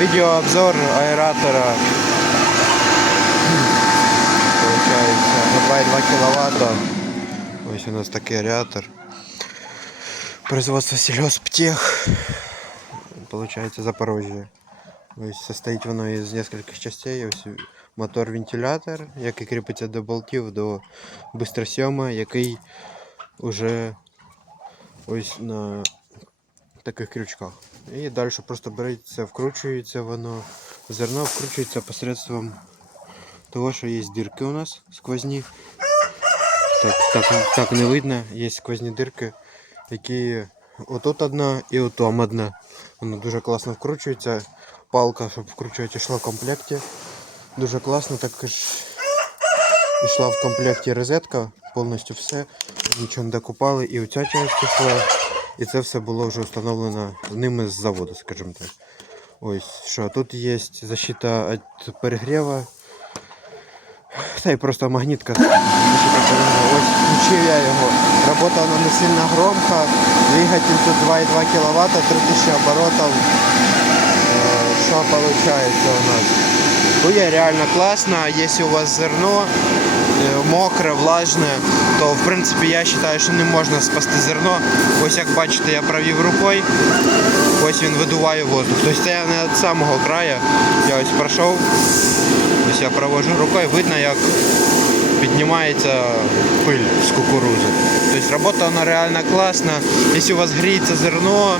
Видеообзор аэратора. Получается на 2,2 киловатта. Ось у нас такий аератор. Производство Сельхозптех. Получается Запорожье. Ось состоїть воно із нескольких частей. Мотор-вентилятор, який кріпиться до болтів, до бистросьома, який уже ось на таких крючках. І далі просто береться, вкручується воно. Зерно вкручується посредством того, що є дірки у нас сквозні. Так, так, так не видно, є сквозні дирки, які отут одна і отам одна. Воно дуже класно вкручується. Палка, щоб вкручувати, йшла в комплекті. Дуже класно, також йшла в комплекті розетка, повністю все. Нічого не докупали. І оця частина йшла. І це все було вже встановлено ними з заводу, скажімо так. Ось що, тут є защита від перегріву. Та й просто магнітка. Ось включив я його. Робота вона не сильно громка. Двигатель тут 2,2 кВт, 3000 оборотів. Е, Що виходить у нас? Дує реально класно, якщо у вас зерно мокре, влажне, то в принципі я вважаю, що не можна спасти зерно. Ось як бачите, я провів рукою, ось він видуває воздух. Тобто це я не від самого краю, я ось пройшов, ось я провожу рукою, видно як піднімається пиль з кукурузи. Тобто робота вона реально класна. Якщо у вас гріється зерно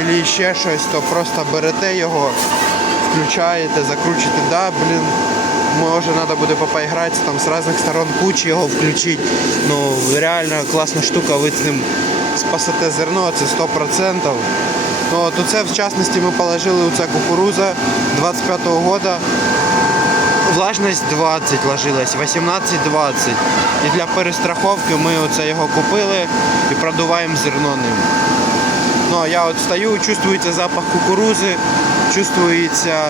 або ще щось, то просто берете його, включаєте, закручуєте. Да, блін, може треба буде попоігратися, там з різних сторон кучі його включити. Ну, реально класна штука, ви цим спасете зерно, це 100%. Ну, от оце, в частності, ми положили у це кукуруза 25-го года. Влажність 20 ложилась, 18-20. І для перестраховки ми оце його купили і продуваємо зерно ним. Ну, а я от стою, чувствується запах кукурузи, чувствується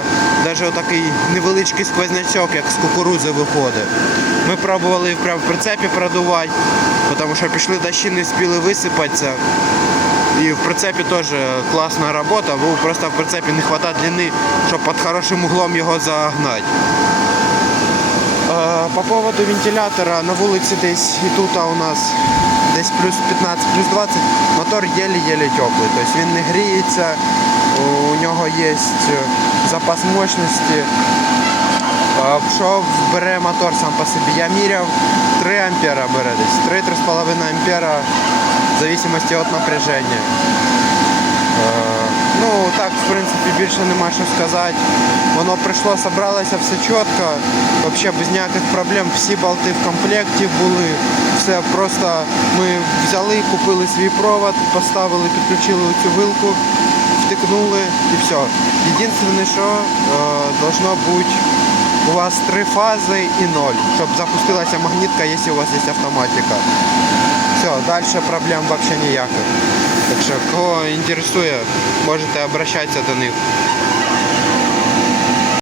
навіть отакий невеличкий сквознячок, як з кукурузи виходить. Ми пробували прямо в прицепі продувати, тому що пішли дощі, не спіли висипатися. І в прицепі теж класна робота, бо просто в прицепі не вистачає длини, щоб під хорошим углом його загнати. По поводу вентилятора на вулиці десь і тут у нас десь плюс 15, плюс 20, мотор єлі-єлі теплий. Тобто він не гріється, у нього є запас мощності. Е, Що бере мотор сам по собі? Я міряв 3 ампера бере десь, 3-3,5 ампера в зависимости від напряження. Е, Ну, так, в принципі, більше нема що сказати. Воно прийшло, собралося все чітко, взагалі без ніяких проблем. Всі болти в комплекті були. Все просто ми взяли, купили свій провод, поставили, підключили цю вилку, втикнули і все. Єдине, що е, должно бути у вас три фази і ноль, щоб запустилася магнітка, якщо у вас є автоматика. Все, дальше проблем вообще ніяких. Так що, кого інтересує, можете обращатися до них.